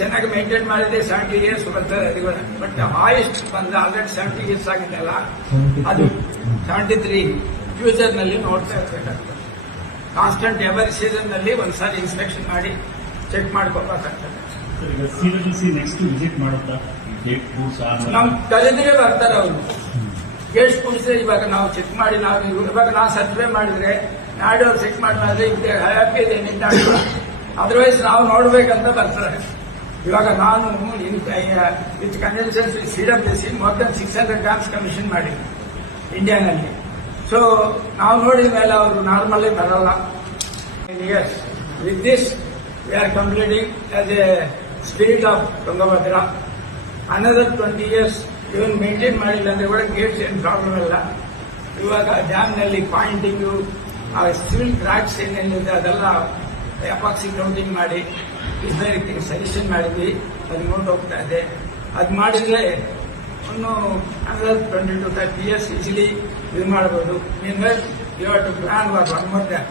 ಚೆನ್ನಾಗಿ ಮೇಂಟೈನ್ ಮಾಡಿದ್ರೆ 70 years ಬರ್ತಾರೆ ಅದಿಗಳ. ಬಟ್ ಹಾಯೆಸ್ಟ್ ಬಂದ್ರೆ ಆಲ್ರೆಡಿ 70 years ಆಗಿದೆಯಲ್ಲ, ಅದು 73 ಫ್ಯೂಚರ್ ನಲ್ಲಿ ನೋಡ್ತಾ ಇರ್ಬೇಕಾಗ್ತದೆ. ಕಾನ್ಸ್ಟೆಂಟ್ ಎವರಿ ಸೀಸನ್ ನಲ್ಲಿ ಒಂದ್ಸಾರಿ ಇನ್ಸ್ಪೆಕ್ಷನ್ ಮಾಡಿ ಚೆಕ್ ಮಾಡ್ಕೋಬೇಕಾಗ್ತದೆ. ನೆಕ್ಸ್ಟ್ ವಿಸಿಟ್ ಮಾಡುತ್ತಾ ನಮ್ ಕಲಿದ್ರೆ ಬರ್ತಾರೆ ಅವರು. ಗೇಟ್ಸ್ ಕೂಡಿಸಿದ್ರೆ ಇವಾಗ ನಾವು ಚೆಕ್ ಮಾಡಿ ಇವಾಗ ನಾವು ಸರ್ವೆ ಮಾಡಿದ್ರೆ ನಾಳೆ ಅವ್ರು ಚೆಕ್ ಮಾಡಿದ್ರೆ ಹ್ಯಾಪಿ ಇದೆ ನಿಂತ, ಅದರ್ವೈಸ್ ನಾವು ನೋಡ್ಬೇಕಂತ ಬರ್ತಾರೆ. ಇವಾಗ ನಾನು with consultants CWC more than 600 grams commission ಮಾಡಿದ್ವಿ ಇಂಡಿಯಾನಲ್ಲಿ. ಸೊ ನಾವು ನೋಡಿದ ಮೇಲೆ ಅವರು ನಾರ್ಮಲಿ ಬರಲ್ಲ. Yes, with this we are completing as a spirit of Tungabhadra. Another 20 years even maintain ಮಾಡಿಲ್ಲ ಅಂದ್ರೆ ಕೂಡ ಗೇಟ್ಸ್ ಏನು ಪ್ರಾಬ್ಲಮ್ ಇಲ್ಲ. ಇವಾಗ ಡ್ಯಾಮ್ ನಲ್ಲಿ ಪಾಯಿಂಟಿಂಗು, ಸಿವಿಲ್ ಕ್ರಾಕ್ಸ್ ಏನೇನಿದೆ ಅದೆಲ್ಲ ಎಪಾಕ್ಸಿ ಕೌಂಟಿಂಗ್ ಮಾಡಿ ಸಜೆಷನ್ ಮಾಡಿದ್ವಿ. ಅದು ನೋಡಿ ಹೋಗ್ತಾ ಇದೆ. ಅದು ಮಾಡಿದ್ರೆ ಇನ್ನು 20 to 30 years ಈಸಿಲಿ ಇದು ಮಾಡಬಹುದು. Mean you have to plan for one more dam.